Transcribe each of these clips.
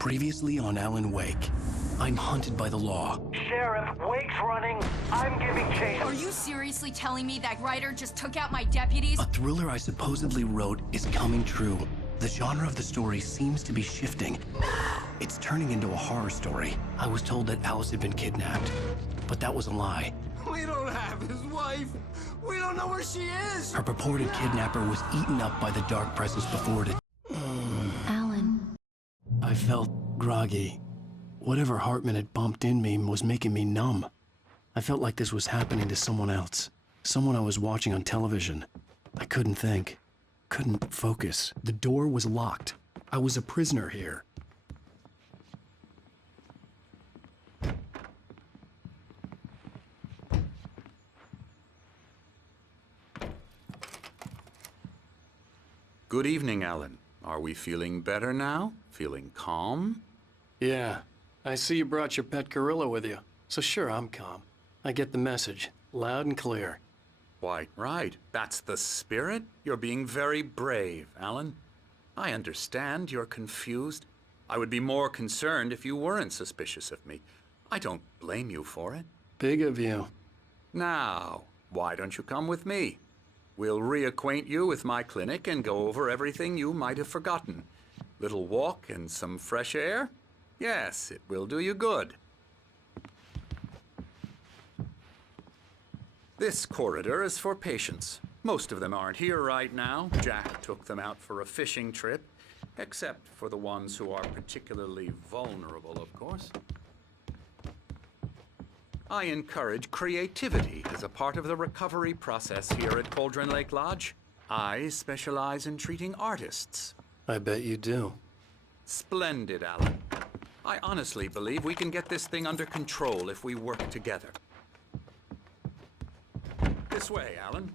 Previously on Alan Wake, I'm hunted by the law. Sheriff, Wake's running. I'm giving chase. Are you seriously telling me that Ryder just took out my deputies? A thriller I supposedly wrote is coming true. The genre of the story seems to be shifting. It's turning into a horror story. I was told that Alice had been kidnapped, but that was a lie. We don't have his wife. We don't know where she is. Her purported kidnapper was eaten up by the dark presence before it. Alan. I felt groggy. Whatever Hartman had bumped in me was making me numb. I felt like this was happening to someone else. Someone I was watching on television. I couldn't think. Couldn't focus. The door was locked. I was a prisoner here. Good evening, Alan. Are we feeling better now? Feeling calm? Yeah. I see you brought your pet gorilla with you. So sure, I'm calm. I get the message. Loud and clear. Why, right. That's the spirit. You're being very brave, Alan. I understand you're confused. I would be more concerned if you weren't suspicious of me. I don't blame you for it. Big of you. Now, why don't you come with me? We'll reacquaint you with my clinic and go over everything you might have forgotten. Little walk and some fresh air? Yes, it will do you good. This corridor is for patients. Most of them aren't here right now. Jack took them out for a fishing trip, except for the ones who are particularly vulnerable, of course. I encourage creativity as a part of the recovery process here at Cauldron Lake Lodge. I specialize in treating artists. I bet you do. Splendid, Alan. I honestly believe we can get this thing under control if we work together. This way, Alan.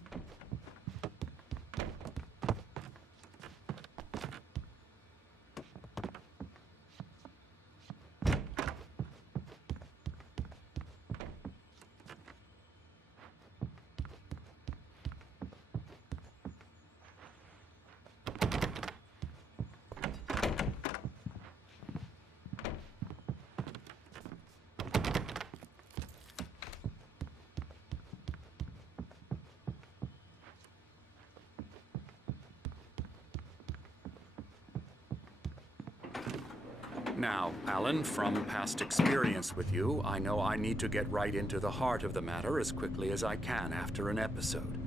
Now, Alan, from past experience with you, I know I need to get right into the heart of the matter as quickly as I can after an episode.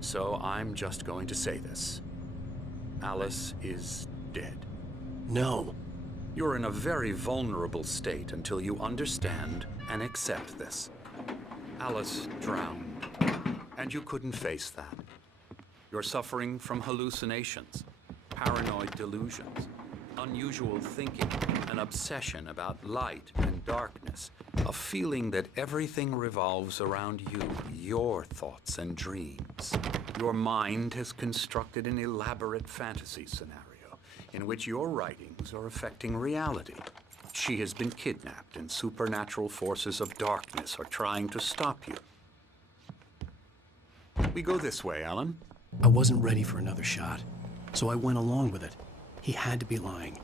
So I'm just going to say this. Alice is dead. No. You're in a very vulnerable state until you understand and accept this. Alice drowned, and you couldn't face that. You're suffering from hallucinations, paranoid delusions, unusual thinking, an obsession about light and darkness, a feeling that everything revolves around you, your thoughts and dreams. Your mind has constructed an elaborate fantasy scenario in which your writings are affecting reality. She has been kidnapped and supernatural forces of darkness are trying to stop you. We go this way, Alan. I wasn't ready for another shot, so I went along with it. He had to be lying.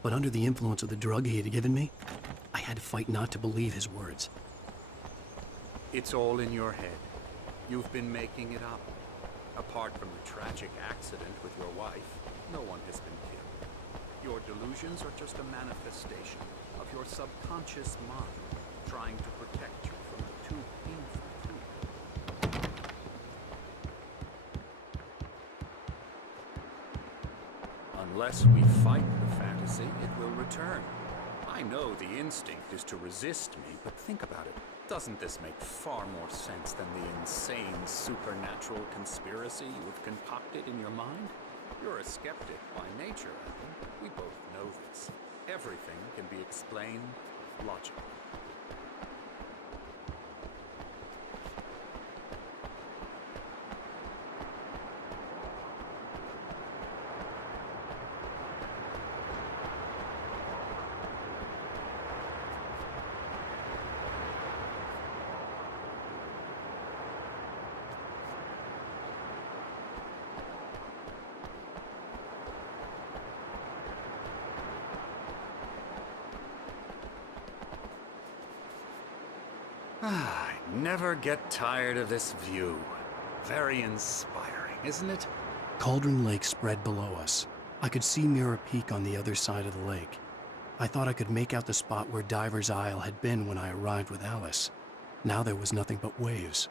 But under the influence of the drug he had given me, I had to fight not to believe his words. It's all in your head. You've been making it up. Apart from the tragic accident with your wife, no one has been killed. Your delusions are just a manifestation of your subconscious mind trying to protect you from the too painful truth. Unless we fight the fantasy, it will return. I know the instinct is to resist me, but think about it. Doesn't this make far more sense than the insane supernatural conspiracy you have concocted in your mind? You're a skeptic by nature, Adam. We both know this. Everything can be explained logically. Never get tired of this view. Very inspiring, isn't it? Cauldron Lake spread below us. I could see Mirror Peak on the other side of the lake. I thought I could make out the spot where Diver's Isle had been when I arrived with Alice. Now there was nothing but waves.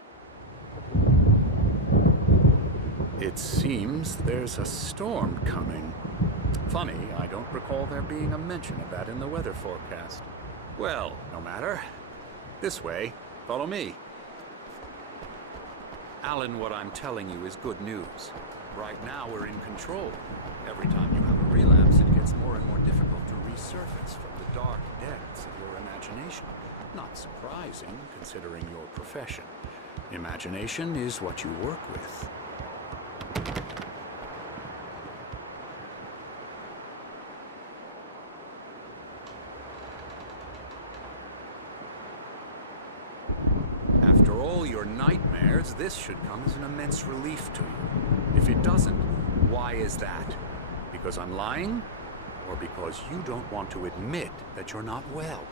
It seems there's a storm coming. Funny, I don't recall there being a mention of that in the weather forecast. Well, no matter. This way. Follow me. Alan, what I'm telling you is good news. Right now, we're in control. Every time you have a relapse, it gets more and more difficult to resurface from the dark depths of your imagination. Not surprising, considering your profession. Imagination is what you work with. After all your nightmares, this should come as an immense relief to you. If it doesn't, why is that? Because I'm lying? Or because you don't want to admit that you're not well?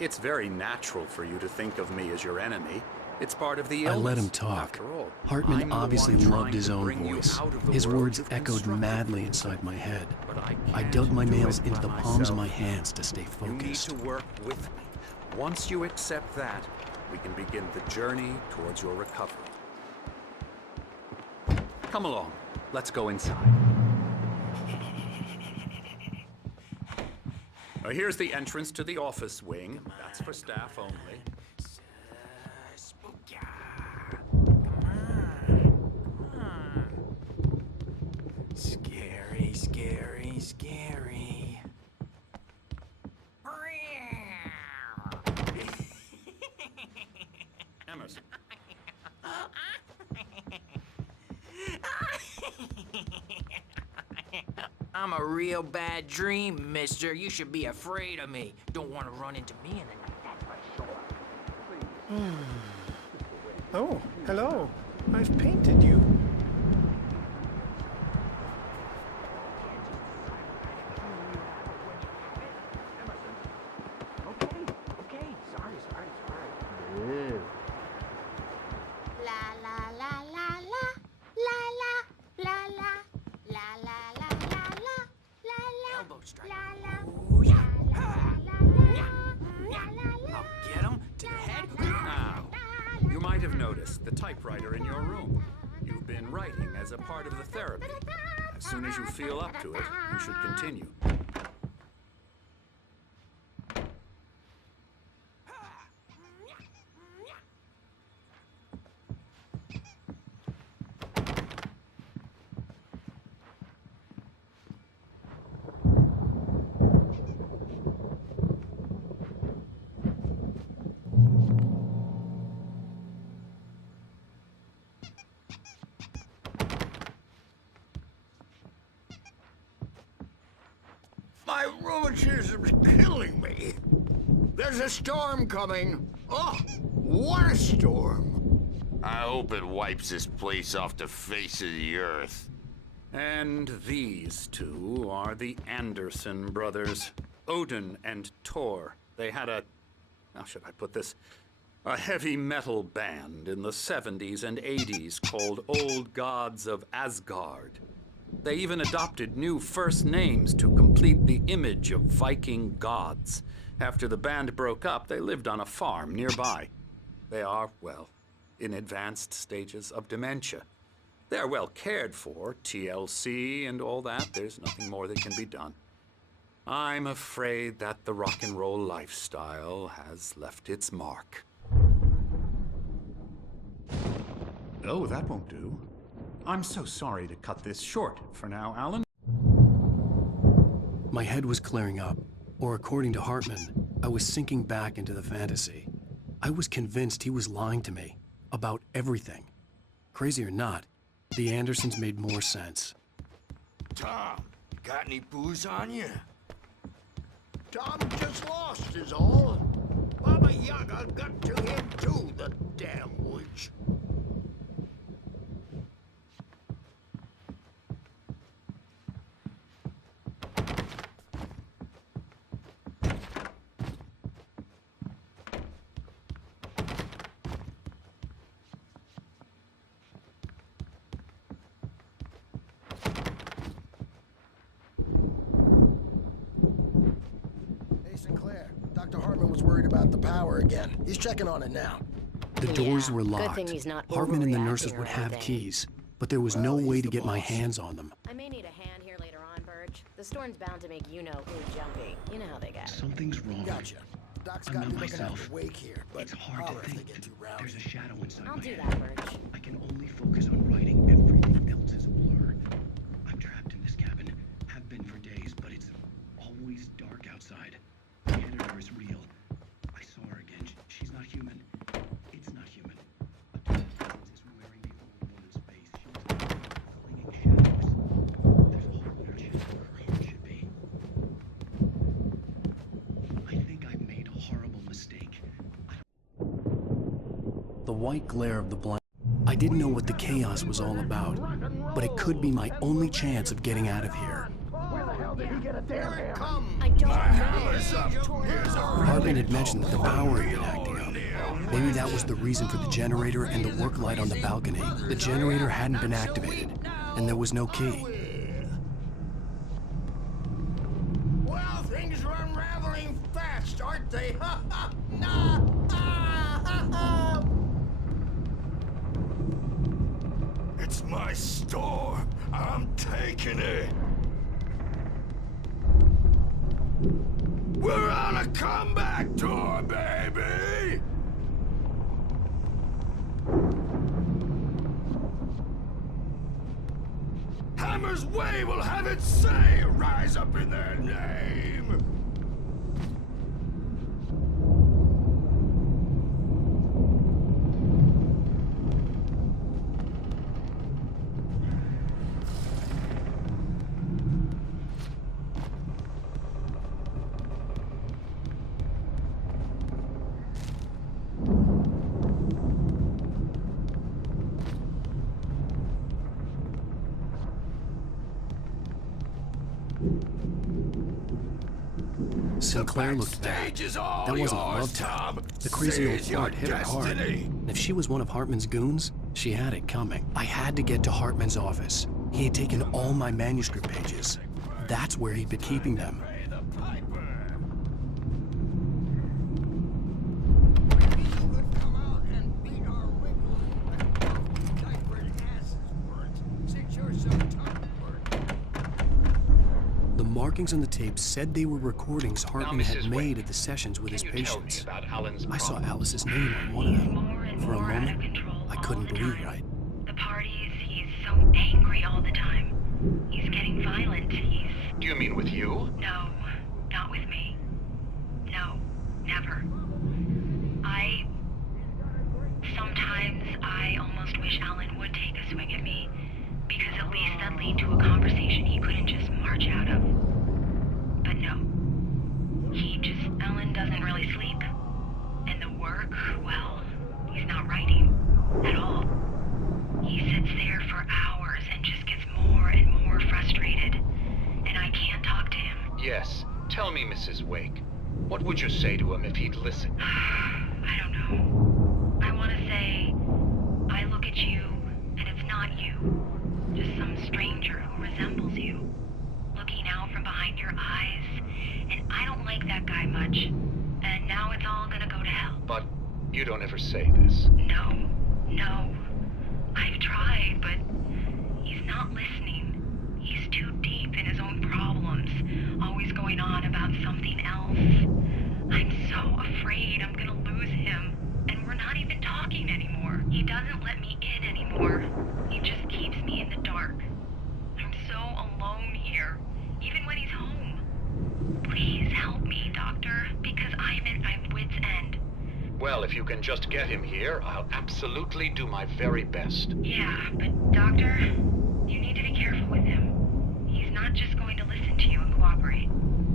It's very natural for you to think of me as your enemy. It's part of the illness. I let him talk. After all, Hartman I'm the obviously one loved trying his to own bring you voice. out of the His world words you've echoed constructed. madly inside my head. But I can't dug my do nails it into by the palms of myself. my hands to stay focused. You need to work with me. Once you accept that, we can begin the journey towards your recovery. Come along. Let's go inside. Now, here's the entrance to the office wing. That's for staff only. Scary, scary, scary. Emerson. I'm a real bad dream, mister. You should be afraid of me. Don't want to run into me in the night, that's for sure. Oh, hello. I've painted you. Okay. Sorry. La la la la la la la la la la la la la la la Elbow strike. la la Ooh, yeah. la I'll get him to the head. Now, you might have noticed the typewriter in your room. You've been writing as a part of the therapy. As soon as you feel up to it, you should continue. My rheumatism's killing me. There's a storm coming. Oh, what a storm. I hope it wipes this place off the face of the earth. And these two are the Anderson brothers, Odin and Tor. They had how should I put this? A heavy metal band in the 70s and 80s called Old Gods of Asgard. They even adopted new first names to complete the image of Viking gods. After the band broke up, they lived on a farm nearby. They are, well, in advanced stages of dementia. They're well cared for, TLC and all that. There's nothing more that can be done. I'm afraid that the rock and roll lifestyle has left its mark. Oh, that won't do. I'm so sorry to cut this short for now, Alan. My head was clearing up, or according to Hartman, I was sinking back into the fantasy. I was convinced he was lying to me about everything. Crazy or not, the Andersons made more sense. Tom, got any booze on you? Tom just lost is all. Baba Yaga got to him too, the damn witch. Dr. Hartman was worried about the power again. He's checking on it now. The doors were Good locked. thing he's not Hartman and the overreacting nurses or would have anything. keys, but there was no Well, way he's to the get my boss. hands on them. I may need a hand here later on, Birch. The storm's bound to make you-know-who jumpy. You know how they get. Something's wrong. Gotcha. Doc's I'm got not me looking myself. after Wake here, but It's hard to holler if they think. get too rowdy. There's a shadow inside I'll my do head. that, Birch. I can only focus on writing. Everything else is a blur. I'm trapped in this cabin. Have been for days, but it's always dark outside. The editor is real. I saw her again. She's not human. It's not human. A dark presence is wearing the old woman's face. She was clinging shadows. There's a hole in her chest where her heart should be. I think I've made a horrible mistake. The white glare of the blind. I didn't know what the chaos was all about, but it could be my only chance of getting out of here. Where the hell did he get a damn hammer? Come. I don't Hammer's up. Here's a Hartman had mentioned that the power had been acting up. Maybe that was the reason for the generator and the work light on the balcony. The generator hadn't been activated, and there was no key. Well, things are unraveling fast, aren't they? Ha ha! Nah! Ha ha ha! It's my store. I'm taking it. We're on a comeback tour, baby! Hammer's Way will have its say! Rise up in their name! Sinclair looked bad. Stage is all That wasn't a yours, love tap. Tom. The crazy old Seize your fart hit her hard. destiny. And if she was one of Hartman's goons, she had it coming. I had to get to Hartman's office. He had taken all my manuscript pages. That's where he'd been keeping them. Pay the piper. Could come out and beat our wiggle. Diapered asses weren't. Since you're so tough, The markings on the tape said they were recordings Hartman had Mrs. made Wade, at the sessions with his Can you tell me patients. about Alan's I saw problem? Alice's name on one of them. For a more out of moment, control I all couldn't the believe time. right. The parties, he's so angry all the time. He's getting violent. Do you mean with you? No, not with me. No, never. Sometimes I almost wish Alan would take a swing at me, because at least that'd lead to a conversation he couldn't just march out of. But no. Alan doesn't really sleep. And the work, well, he's not writing at all. He sits there for hours and just gets more and more frustrated. And I can't talk to him. Yes. Tell me, Mrs. Wake. What would you say to him if he'd listen? I don't know. I want to say, I look at you, and it's not you. Just some stranger who resembles you. Looking out from behind your eyes, and I don't like that guy much. And now it's all gonna go to hell. But you don't ever say this. No. I've tried, but he's not listening. He's too deep in his own problems, always going on about something else. I'm so afraid I'm gonna lose him, and we're not even talking anymore. He doesn't let me in anymore. He just keeps me in the dark. I'm so alone here, even when he's home. Please help me, Doctor, because I'm at my wit's end. Well, if you can just get him here, I'll absolutely do my very best. Yeah, but Doctor, you need to be careful with him. He's not just going to listen to you and cooperate.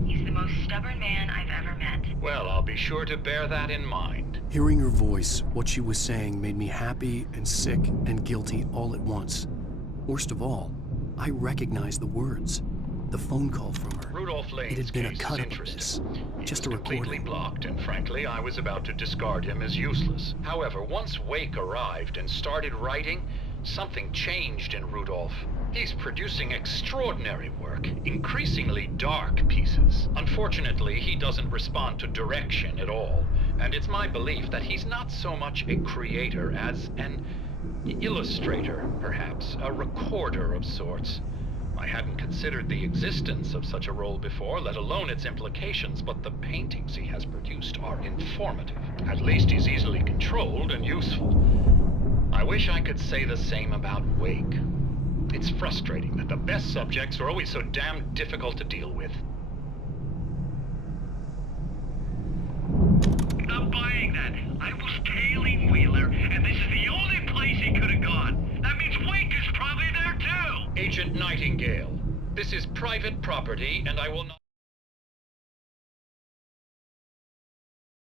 He's the most stubborn man I've ever met. Well, I'll be sure to bear that in mind. Hearing her voice, what she was saying made me happy and sick and guilty all at once. Worst of all, I recognized the words. The phone call from her. Rudolph Lane's It had been a case is cut-up of interesting. this. He Just was a completely recording. blocked, and frankly, I was about to discard him as useless. However, once Wake arrived and started writing, something changed in Rudolph. He's producing extraordinary work, increasingly dark pieces. Unfortunately, he doesn't respond to direction at all, and it's my belief that he's not so much a creator as an illustrator, perhaps, a recorder of sorts. I hadn't considered the existence of such a role before, let alone its implications, but the paintings he has produced are informative. At least he's easily controlled and useful. I wish I could say the same about Wake. It's frustrating that the best subjects are always so damn difficult to deal with. Not buying that. I was tailing Wheeler, and this is the only place he could have gone. That means Wake is probably there too! Agent Nightingale, this is private property, and I will not...